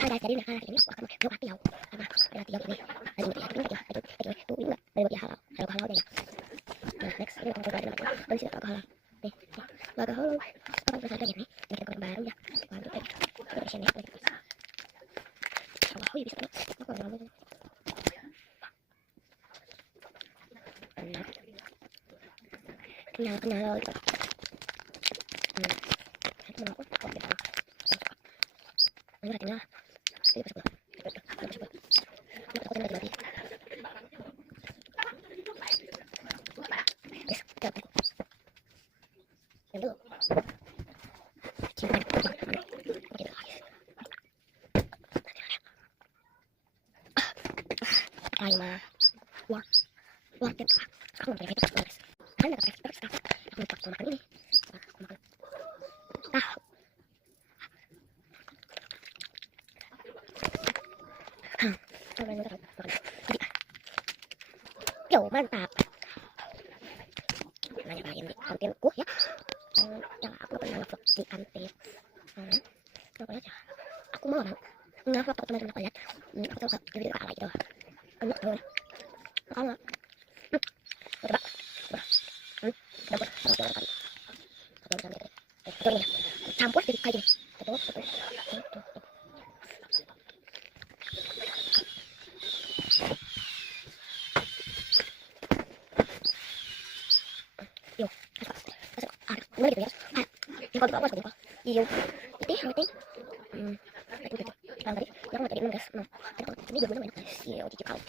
guys, jadi ini akan melewati karena melewati ini dari ya itu itu juga dari halal halal ya. Nah next ini akan coba lagi dari sini agak halal nih agak halal akan bersahaja ini dengan orang baru ya baru dari sini ya oh bisa apa kalau kenal gitu itu mau aku kok gitu ini artinya ini pas Aima, wah, aku mau pakai itu guys. Karena nggak pakai terus aku mau makan ini. Aku makan. Yo mantap. Nanya lagi nih kontenku ya. Yang aku pernah ngevlog di kantin. Pokoknya aja. Aku mau ngevlog teman-teman aku lihat. Aku tahu video apa gitu. Aduh, kalau coba campur jadi kayak gini yo gimana gitu ya yang kalau apa seperti apa iyo itu nanti itu yang tadi yang tadi guys nah ini belum banyak guys iyo jadi kalau